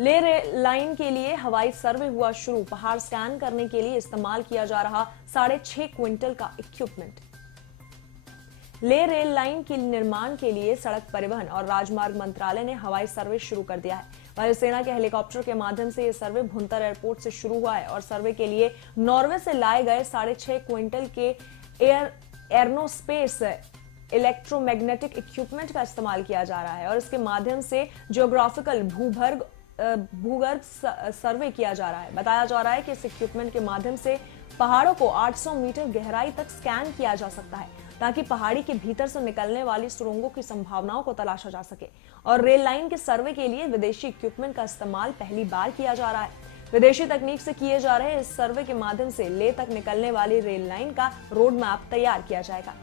ले rail line के लिए हवाई सर्वे हुआ शुरू। पहाड़ स्कैन करने के लिए इस्तेमाल किया जा रहा 6.5 क्विंटल का इक्विपमेंट। ले रेल लाइन के निर्माण के लिए सड़क परिवहन और राजमार्ग मंत्रालय ने हवाई सर्वे शुरू कर दिया है। वायुसेना के हेलीकॉप्टर के माध्यम से यह सर्वे भुंतर एयरपोर्ट से शुरू हुआ है और सर्वे के लिए नॉर्वे से लाए गए 6.5 क्विंटल के एयरोस्पेस इलेक्ट्रोमैग्नेटिक इक्विपमेंट का इस्तेमाल किया जा रहा है और इसके माध्यम से जियोग्राफिकल भूगर्भ सर्वे किया जा रहा है। बताया जा रहा है कि इस इक्विपमेंट के माध्यम से पहाड़ों को 800 मीटर गहराई तक स्कैन किया जा सकता है ताकि पहाड़ी के भीतर से निकलने वाली सुरंगों की संभावनाओं को तलाशा जा सके। और रेल लाइन के सर्वे के लिए विदेशी इक्विपमेंट का इस्तेमाल पहली बार किया जा रहा है। विदेशी तकनीक से किए जा रहे इस सर्वे के माध्यम से लेह तक निकलने वाली रेल लाइन का रोड मैप तैयार किया जाएगा।